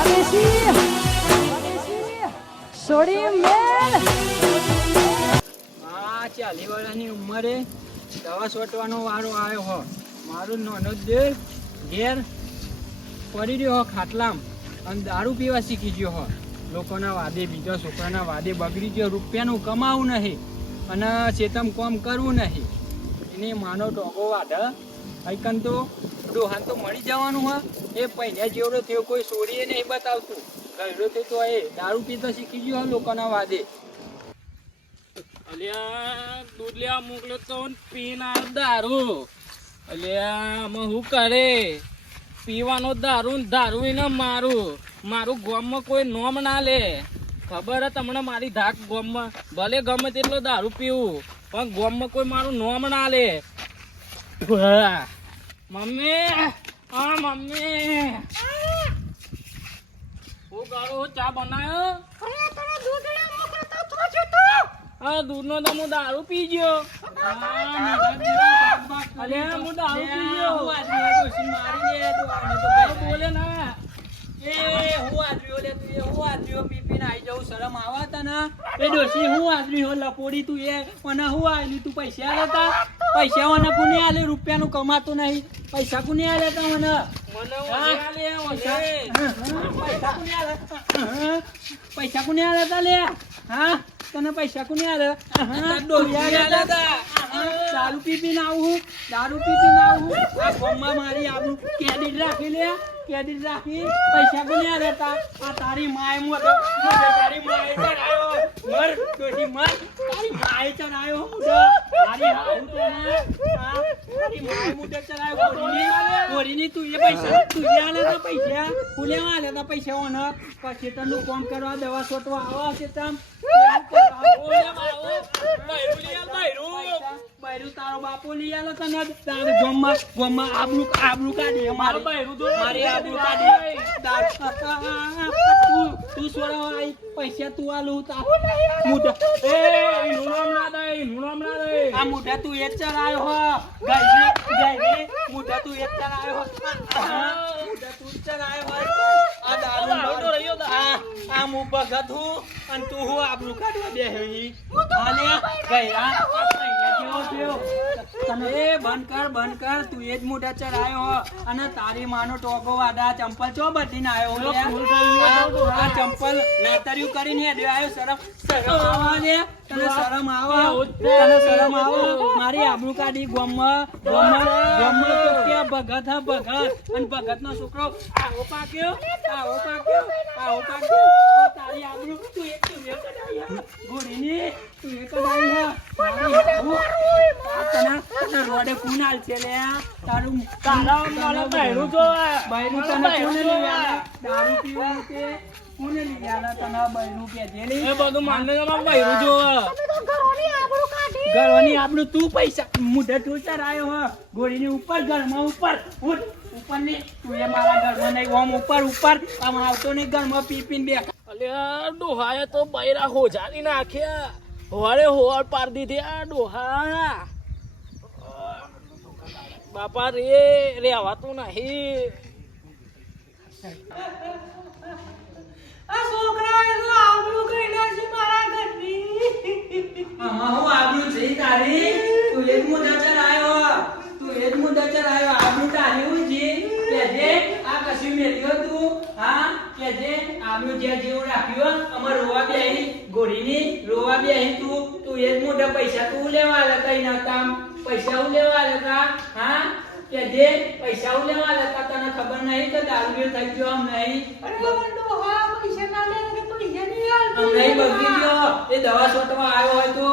40 વર્ષની ઉંમરે દવા છોટવાનો વારો આવ્યો હો. મારું નાનો દેર ઘેર પડી રહ્યો હો ખાટલામ અને દારૂ પીવા શીખી ગયો હો. લોકોના વાદે, બીજા છોકરાના વાદે બગડી ગયો. રૂપિયાનું કમાવું નહીં અને ચેતમ કામ કરવું નહીં. એને માનો ટોગો વાઢ હૈકન તો ડોહાન તો મળી જવાનું હોય. એ પૈને જેવડો થયો કોઈ સોરીએ નહીં બતાવતું. ગયડો થયો તો એ દારૂ પીતો શીખી ગયો લોકોના વાદે. અલ્યા દૂધ લેવા મોકલ્યો તો પીને આવ્યો દારૂ. અલ્યા આમાં શું કરે? પીવાનો દારૂ ને દારૂ ને મારું ગામમાં કોઈ નોમ ના લે. ખબર હે તમને મારી ધાક ગામમાં ભલે ગમે તેટલો દારૂ પીવું પણ ગામમાં કોઈ મારું નોમ ના લે. મમ્મી, હા મમ્મી, હું ગાળો ચા બનાયો? હા દૂધનો તો હું દારૂ પી ગયો. અલ્યા હું દારૂ પી ગયો. બોલે ના એ હું આદર્યો લે તું એ હું આદર્યો પીપીને આવી જાઉં શરમ આવતા ને એ ડોશી હું આદર્યો લપોડી તું એ મને હું આલ્યું તું પૈસા આલતા પૈસા મને કોને આલે રૂપિયાનું કમાતું નહીં પૈસા કોને આલે તા મને પૈસા કોને આલે તા લે હા તને પૈસા કોને આલે દારૂ પીપીને આવું આ ગોમમાં મારી આબરૂ કેડી રાખી લે કેદી રાખી પૈસા કોને આલેતા આ તારી માય મોટો તારી માય ચડાયો મર તોડી મર તારી માય ચડાયો મોટો તારી હાઉ તો ને તારી માય મોટો ચડાયો ગોરીની તું એ પૈસા તું આલેતા પૈસા ફૂલેવા આલેતા પૈસા ઓને પછી તનું કામ કરવા દવા છોટવા આવા છે તમ બૈરું તારો બાપુ લઈ આલો તને તારું ગોમમાં આબરૂ કાઢી મારું બૈરું તો મારી આબરૂ કાઢી તું સોરાવા આવી પૈસા તું આલું તા મોટા એ નુરામ ના દે આ મોટા તું એક ચરાયો હો ગઈ મોટા તું એક ચરાયો હો મોટા તું ચરાયો હો આ દારૂ લોટો રહ્યો આ મુ બગત હું અને તું હું આબરૂ કાઢવા બેહી આલે ગયા તને એ બંધ કર તું એ જ મોટા ચરાયો હો અને તારી માનો ટોકો વાડા ચંપલ ચો બધી ના આવ્યો આ ચંપલ નેતર્યું કરીને આવ્યો શરમ આવા ને તને શરમ આવો મારી આબરૂ કાઢી ગોમમાં તો કે ભગત અને ભગત નો છોકરો આવો પાક્યો તારી આબરૂ તું એક ગોરીની તું એક તને રોડે કુનાલ છે લે તારા મને બૈરું જો બૈરું તને કોને લઈ આલે દારૂ પીવાનું કે કોને લઈ આલે તને બૈરું કે જેલી એ બધું માનને માં બૈરું જો ઘરની આબરૂ તું પૈસા મુઢે તું ચરાયો હો ગોળીની ઉપર ઘરમાં ઉપર ને તું એ મારા ઘરમાં નહીં ઓમ ઉપર આમ આવતો નહીં ઘરમાં પીપીને બે અલ્યા ડોહાએ તો બૈરા હોજાની નાખ્યા હોવારે હોવાળ પાર દીધી આ ડોહા બાપા રેવાતું નહીં આ છોકરાએ તો આબરૂ કરી નાખી મારા ઘરની આમાં હું આબરૂ છે તારી તું એક મુદ્દા ચલાયો આબરૂ તારી હું છે કેજે આ કશું મેલ્યો તું હા કેજે આબરૂ જે જેવું રાખ્યો અમાર રોવા બેહી ગોરીની રોવા બેહી તું એક મોઢા પૈસા તું લેવા લેતા ઇના કામ પૈસા હું લેવા લેતા હા કેજે પૈસા હું લેવા લેતા તને ખબર નહીં કે દારૂ થઈ ગયો આમ નહીં અરે બંડો હા પૈસા ના લે કે પૈસા નહીં આલતો નહીં બગડી ગયો એ દવા છોટવા આવ્યો હોય તો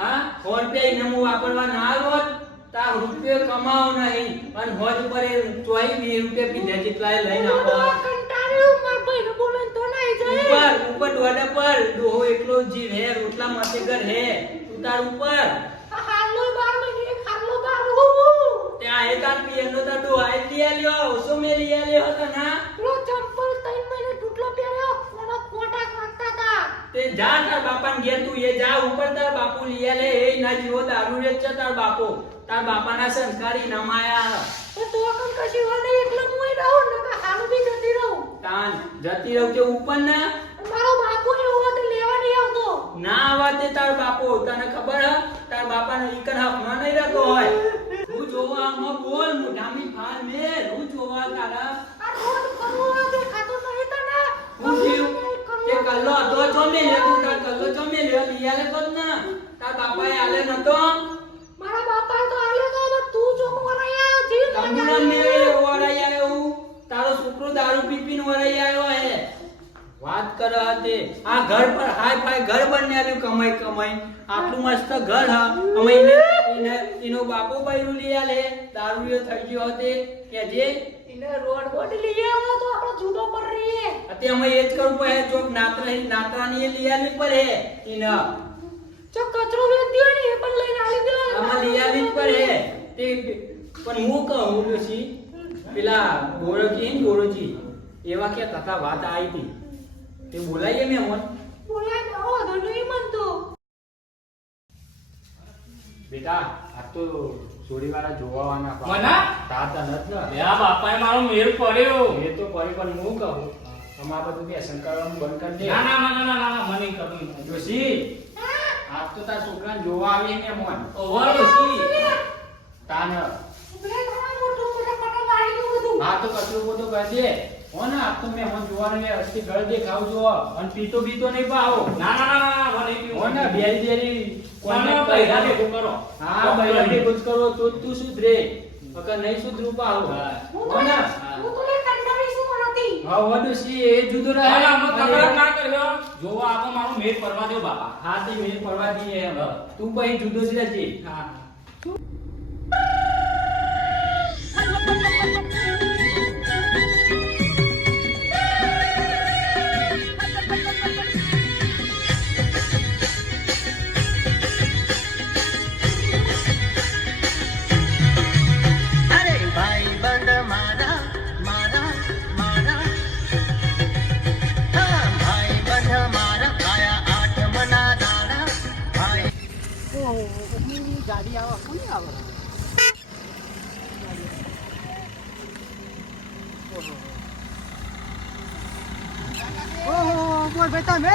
હા ફોન પે ને હું વાપરવા ના આવ્યો તાર રૂપિયો કમાવ નહીં અને હોજ ઉપર એ 20 રૂપિયા પીધા જેટલા લઈને આવો કંટાળ્યો માર ભાઈ બોલે તો નહીં જાય ઉપર દોડા પર ડોહો એકલો જીવ હે રોટલા માટે ઘર હે તું તાર ઉપર હાલો 12 મહિને ખાલો દારૂ ત્યાં એ તાર પિયરનો તાર ડોહા લઈ આલ્યો ઓસો મે લઈ આલ્યો હતો ના લો ચંપલ 3 મહિને ટૂટલો પહેર્યો કોનો કોટા ખાતા તા તે જા તાર બાપાને ઘેર તું એ જા ઉપર તાર બાપુ લઈ આલે એ ના જીવો દારૂ રે છે તાર બાપાના સંસ્કારી નમાયા તો કમ કશી વાને એકલો મુઈ રહું ને હાલ બી જતી રહું તાન જતી રહું તે ઉપર ને મારો બાપુ એવો તો લેવા નહીં આવતો. ના આવા તે તાર બાપો તને ખબર હે તાર બાપાને ઈકન હાથમાં નહીં રહેતો હોય હું જોવા આમાં બોલ મોઢામી ફાર મેલ હું જોવા તારા આ રોજ કરવું દેખાતું નહીં તને. હું જીવ તે કલ્લો હતો જમે લે તું તાર કલ્લો જમે લે લીયાલે કોણ ના તાર બાપાએ આલે નતો મારા બાપા તો આલે તો હવે તું જો વરાઈ આવ્યો જીવ તમુના મે વરાઈ આવ્યો તારો છોકરો દારૂ પી પીને વરાઈ આવ્યો હે વાત કર તે આ ઘર પર હાઈ ફાઈ ઘર બન્યાલું કમાઈ કમાઈ આટલું મસ્ત ઘર હા અમે એનો બાપો બૈરું લઈ આલે દારૂ થઈ ગયો હતે કે જે એને રોડ બોટ લઈ આવ્યો તો આપણો જુદો પર રહીએ. અતે અમે એ જ કરવું પડે ચોક નાતરાની એ લઈ આલી પડે એને જો કચરો વેચ્યો ને એ પણ લઈને આલી દેવાનો. આમાં લઈ આલી જ પડે તે પણ હું કહું ડોશી પેલા ગોરોજી એવા કે તથા વાત આવી હતી તે બોલાઈએ મેં મન બોલાય ને આવો તો નહીં મનતો. બેટા આ તો ચોરીવાળા જોવાવાના મના? તાતા નત ને લે આ બાપાએ મારો મેલ પડ્યો. એ તો પડી પણ હું કહું અમાર બધું વ્યસન કરવાનું બંધ કરી દે ના ના ના ના ના ના મને કરવું નહીં. ડોશી આજ તો તાર છોકરાને જોવા આવીએ ને મન ઓવર ડોશી. તાન ઉભરે તમારા મોટું મોટા પટા મારી દઉં બધું. આ તો કચરો બધો કરી દે હો ને આ તો મેં મન જોવાનું મેં અસ્તી ઘર દેખાવ જો અને પીતો બીતો નહીં પાવો ના ના ના ના મને નહીં હો ને પીવું. બેરી ના, ના, બૈરા ભેગું કરો. હા બૈરા ભેગું જ કરો તો જ તું સુધરે અગર નહીં સુધરું પાવો હા. હું હો ને તો લે કંટાળી શું નથી. હા વડુસી એ જુદો રહે અરે આમાં તકરાર ના કર્યો. જોવા આપો મારો મેલ પડવા દો બાપા. હા તે મેં પડવા દઈએ એમ તું પછી જુદો જ રહેજે હા. અરે ભાઈ બંધ મારા મારા મારા હા ભાઈ બંધ મારા આયા આઠ મના દાડા ભાઈ ગાડી આવા કોની આવે ઓહો બોલ બેટા મે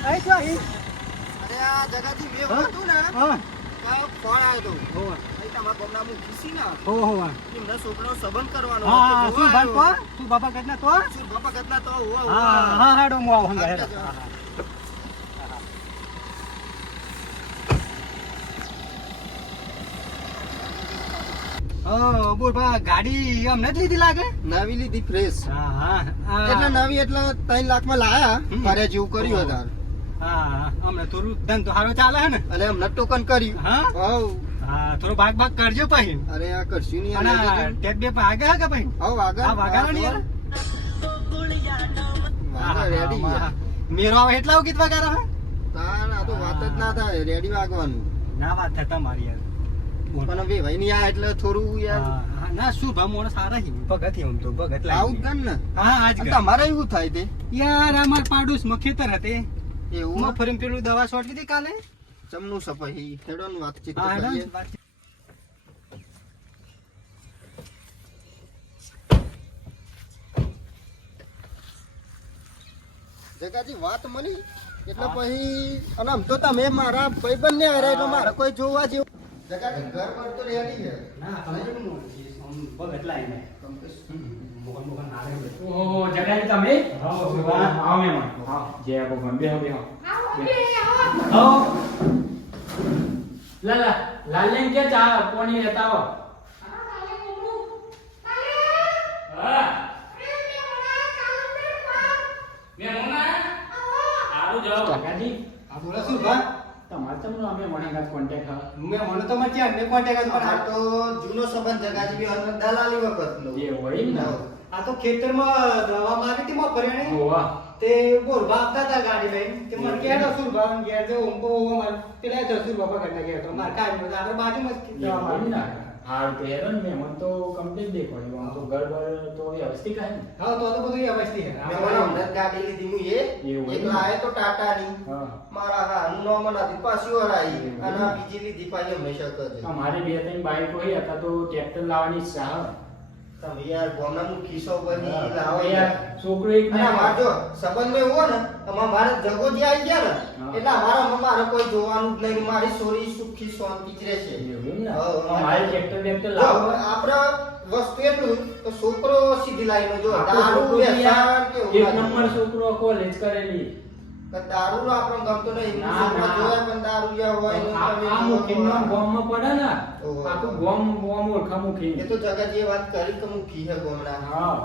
આઈ તો આઈ અરે આ જગાજી મે હતું ને હા ફોન આવ્યો તો તમારા ગામના મુ ખુશી ના એમના છોકરાનો સંબંધ કરવાનો શું બાપા તું બાપા કદના તો શું બાપા કદના તો હા હાડો મુ આવ હંગા હેડા બોલ બા ગાડી આમ નથી લીધી લાગે નવી લીધી ફ્રેશ હા એટલે નવી એટલે 3 લાખ માં લાયા મારે જેવું કર્યું હતા હા હમણાં થોડું ધંધો સારો ચાલે હે ને અને એમને ટોકન કર્યું હા હવ હા થોડો ભાગ કરજો પછી અરે આ કરશું નહીં અને અને ટેપ બે આગળ કે પછી હવ આગળ આ વાગાડો ને યાર વાગા રેડી યાર મેરો આવે એટલા ગીત વગાડો હે તાન આ તો વાત જ ના થાય રેડી વાગવાનું ના વાત થાય તમારી યાર પણ હવે ભાઈ ની આ એટલે થોડું યાર હા, ના શું ભામોણ સારા છે ભગત એમ તો ભગત આવું જ ને હા આજ અને તમારે એવું થાય તે યાર અમાર પાડોશ માં ખેતર હતે એવું હું ફરીને પેલું દવા છોટવી હતી કાલે ચમનું સપાઈ હેડો ને વાતચીત તો હા હેડો કરીએ. ને, વાત- જગાજી વાત મળી એટલે પછી અને આમ તો તમે મારા ભાઈબંધ ને હારે એટલે મારે કોઈ જોવા જેવું જગાજી ઘર પર તો રેડી છે ના તમે કેમ આમ ભગત લાઈને મોહન મોહન હારે બેઠો. ઓહો જગાઈ તમે હા, આવો મેં હા જય ભગવાન બેહો બેહો આવો કે આવો. આવો લાલ કે ચા કોની લેતા આવો આ કાલે કોમું. કાલે હા અરે મેમણા ચાલુ ને બા. મેં મોના આવો. આવું જાઓ. કાકાજી આ બોલો શું ભા તમારે ચમનો અમે મને કોન્ટેક્ટ હા મેં મને તો મચ્યા ને કોન્ટેક્ટ આ પણ તો જૂનો સંબંધ જગાજી બી અને દલાલી વખતનો જે હોય ને આ તો ખેતરમાં દવા મારી હતી માં પર્યાણે હોવા તે બોર બાપતા હતા ગાડી લઈને તે મને કહેતો સુર બાપ ઘેર જો ઉમકો માર પેલા જસુર બાપા ઘરના ઘેર તો માર કાઈ મત આપણે બાજુમાં જ દવા મારી હાર પહેરો ને મેં તો કમ્પ્લીટ દેખાડ્યું આમ તો ગડબડ તો વ્યવસ્થિત હે ને હા તો બધું વ્યવસ્થિત મેં મને હમણાં જ ગાડી લીધી હું એવું એક એમ? લાયો તો ટાટાની હા મારા હાનું નામ નથી પાછી વરાઈ અને આ બીજી લીધી પાછી હંમેશા કરે અમારે બે ત્રણ બાઈક હોય હતા તો ટ્રેક્ટર લાવવાની ઈચ્છા તમે યાર ગામના મુખી છો પછી લાવો યાર યાર. છોકરો એક અને અમાર જો સંબંધમાં એવું હોય ને અમાર મારે જગોજી આવી ગયા ને હા. એટલે મારે કોઈ જોવાનું જ નહીં મારી સોરી સુખી શાંતિ જ રહેશે. એવું ને હા, મારે ટ્રેક્ટર બેક્ટર જો લાવો આપણે વસ્તુ એટલું તો છોકરો સીધી લાઈનો જો આપણો દારૂ છોકરો બી યાર વ્યસન કે એક એવું નંબર છોકરો કોલેજ કરેલી દારૂ આપણને ગમતો નહીં ના, છોકરા ના. જોયા પણ દારૂ હોય ને તમે આ મુખીનો ગામમાં પડે ને ઓહો. આખું ગામ ઓળખા મુખી એ તો જગત જે વાત કરી કે મુખી હે ગોમડા હા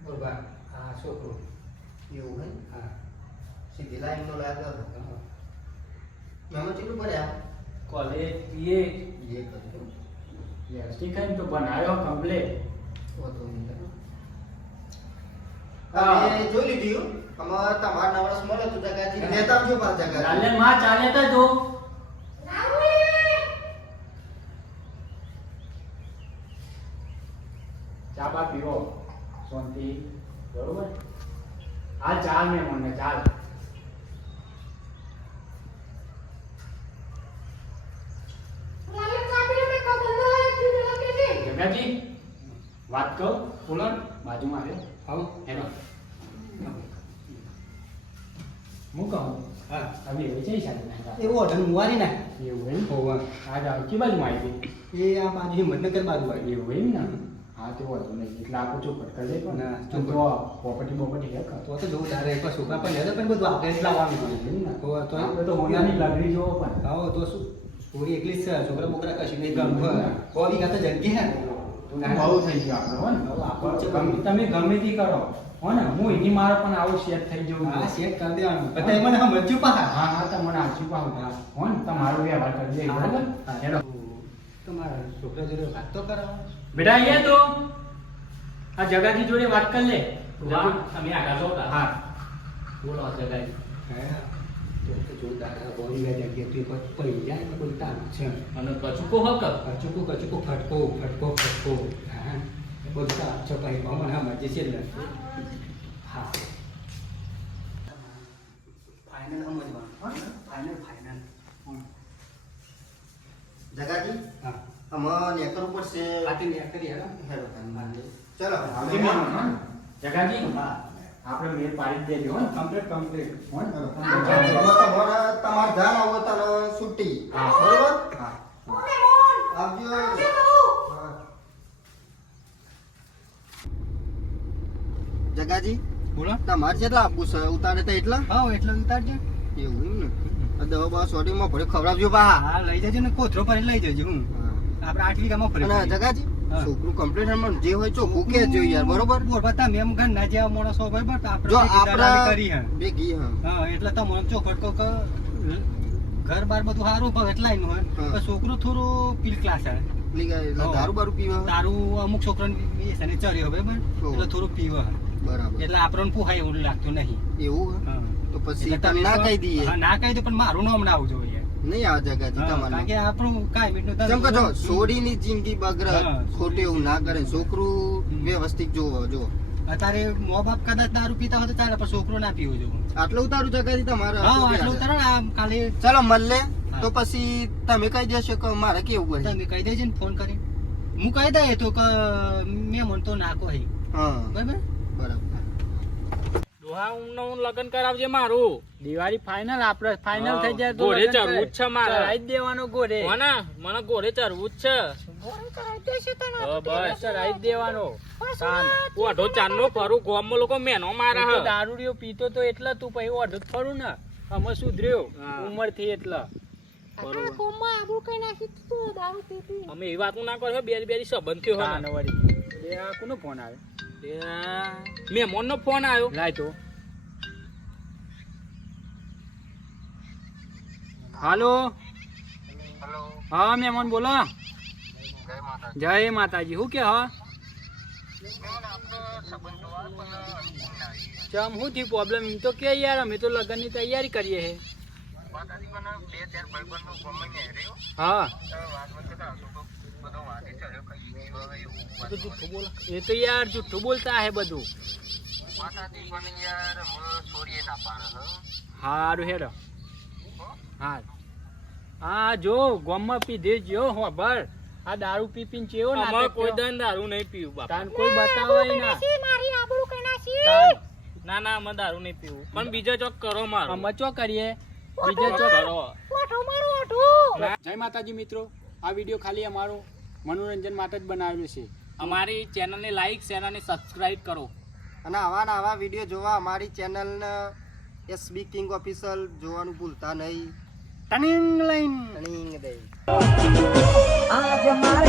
બરોબર આ છોકરો એવું હે હા સીધી લાઈન નો લાગ મેમો કેટલું પડ્યા કોલેજ પીએ એ કર્યું વ્યવસ્થિત કરીને તો બનાવ્યો કમ્પ્લેટ તો નહીં હા. એ જોઈ લીધી હો. અમાર તમારા નવરસ મળે તો જગાજી લેતા આવજો પાછ જગાજી ચાલે માં ચાલે તો જો ચા બા પીવો શાંતિ બરોબર આ ચાલ ને મને ચાલ જગાજી વાત કહું ફૂલણ બાજુમાં આવ્યો આવો હેલો હું કહું હા હવે એવું છે સાહેબ એવો ઓર્ડર મુવારી ના એવું એમ હોવા આજ આવતી બાજુમાં આવી એ આ બાજુ હિંમતનગર બાજુ આવી એવું એમ ને હા તે વાંધો નહીં એટલે આપણે ચોખટ કરી દઈએ ના, પણ તો પ્રોપર્ટી બોપર્ટી હે તો તો જોવું તારે એક છોકરા પણ લેતો પણ બધું આપણે જ લાવવાનું એમ ને હોવા તો આપણે તો હોનાની લાગણી જોવો પણ આવો તો શું પૂરી એકલી જ છે છોકરા બોકરા કશું નહીં ગમતું કો વીઘા તો જગ્યા હે બહુ થઈ ગયું આપણે હો ને હવે આપણું છે ગમે- તમે ગમે તે કરો હો ને હું એની મારે પણ આવું સેટ થઈ જવું હા જોઈએ. સેટ કરી દેવાનું બધા એમાં હા મચ્યું પા હા હા તો મને આછી પાવું હો ને તમારો વ્યવહાર કરી દે બરાબર હેલો તમારા છોકરા જોડે વાત તો કરાવો બેટા અહીંયા તો આ જગાજી જોડે વાત કરી લે તમે આગળ જો તા. હા બોલો જગાજી. હા તો જોરદાર બોલી ગયા જગ્યા તું એક પડી જાય ને કોઈ તારું છે અને કચું કો હક કચુકો કચુકો ફટકો ફટકો ફટકો હા એ બધું તારું છે ભાઈ મને હા મરજી છે એટલે હા ફાઇનલ સમજવાનું ફાઇનલ ફાઇનલ જગાજી હા અમાર નેકર ઉપર છે આથી ને કરી હેલો હેલો ચલો જગાજી હા આપણે મેલ પાડી જ દેજો હો ને કમ્પ્લીટ કમ્પ્લીટ હો ને તમારે ધ્યાન આવો તને છૂટી હા. બરોબર હા આવજો હા. જગાજી બોલો તમારે કેટલા આપવું છે ઉતારે તો એટલા હા એટલે ઉતારજો એવું એમ ને આ દવા બવા સોડીમાં ભરે ખવડાવજો બા હા લઈ જજો ને કોથરો ભરી લઈ જજો હું આપણે 8 વીઘામાં ભરી અને જગાજી હા. છોકરું કમ્પ્લીટ હમણાં જે હોય ચોખ્ખું કે જોઈએ યાર બરોબર બોર બતા મેમ ઘર ના જેવા માણસો હોય બટ જો આપણે દલાલી આપણા કરી હે ભેગી હા હા એટલે તમને ચોખટ કો ઘર બાર બધું સારું પણ એટલા નું હોય હા. પણ છોકરું થોડું પીલ ક્લાસ હે એટલે હા. દારૂ બારૂ પીવા તારું અમુક છોકરાને શનિ ચર્યો બરાબર ઓહ. એટલે થોડું પીવે હે. બરાબર એટલે આપણને પુહાય એવું લાગતું નહીં એવું હે? હા. તો પછી એટલે તમે ના કહી દઈએ હા, ના કહી દો પણ મારું નામ ના આવવું જોઈએ નહીં આ જગાજી હા, તમારે કારણ કે આપણું કાંઈ મિનિટનું જેમ કે જો સોડીની જિંદગી બગડે હા. ખોટે એવું ના કરે છોકરું વ્યવસ્થિત જોવો જો અત્યારે મા બાપ કદાચ દારૂ પીતા હોય તો ચાલે પણ છોકરો ના પીવો જોઈએ આટલું ઉતારું જગાજી તમારે હા આટલું ઉતારો ને આ કાલે ચાલો મળે હા. તો પછી તમે કહી દેશો કે મારે કેવું તમે હોય કહી દેજો ને ફોન કરી હું કહી દઈએ તો કે મેં મન તો નાખો હે હા બરાબર બરાબર ડોહા ઊંઘનો ઊંઘ લગન કરાવજે મારું દિવાળી ફાઇનલ આપણે ફાઇનલ થઈ જાય તો ઘોડે લગ્ન ચડવું જ છે મારે. ચડાઈ જ દેવાનો ઘોડે કોના મને ઘોડે ચડવું જ છે હા, બસ ચડાઈ જ દેવાનો તાન. ઓઢો ચાંદનો ફરું ગોમમાં લોકો મેનો મારે એ હે. તો દારૂડિયો પીતો તો એટલે તું પછી ઓઢો જ ફરું ને અમે સુધર્યો હા. ઉંમર થી એટલે અમે એવી વાતો ના કરો બે બે સંબંધ થયો તાન હોય વળી. એ આ કોનો ફોન આવે મહેમાન નો ફોન આવ્યો. લાય તો હાલો હા મહેમાન બોલો જય માતાજી શું કે હા ચમ શું થયું પ્રોબ્લેમ એમ તો કે યાર અમે તો લગ્નની તૈયારી કરીએ છે હા એ તો યાર જુઠ્ઠું બોલતા હે બધું હારું હેડો. હા હા જો ગોમમાં પીધે જો હોભળ આ દારૂ પી પીને ચેવો અમારે નાટક કોઈ થયો. દન દારૂ નહીં પીવું બાપા. તાન કોઈ બતાવાય ના. મારી આબરૂ કઈ નાખી. તાન ના ના અમે દારૂ નહીં પીવું પણ બીજો ચોક કરો મારો. અમે ચો કરીએ બીજે ચો કરો. ઓઠો મારો ઓઠો. જય માતાજી મિત્રો, આ વિડીયો ખાલી અમારો મનોરંજન માટે જ બનાવેલું છે. અમારી ચેનલને લાઈક શેર અને સબસ્ક્રાઇબ કરો. અને આવા વિડીયો જોવા અમારી ચેનલને એસબી કિંગ ઓફિશિયલ જોવાનું ભૂલતા નહીં. ટનિંગ લાઈન ટનિંગ દઈ. આજ મારા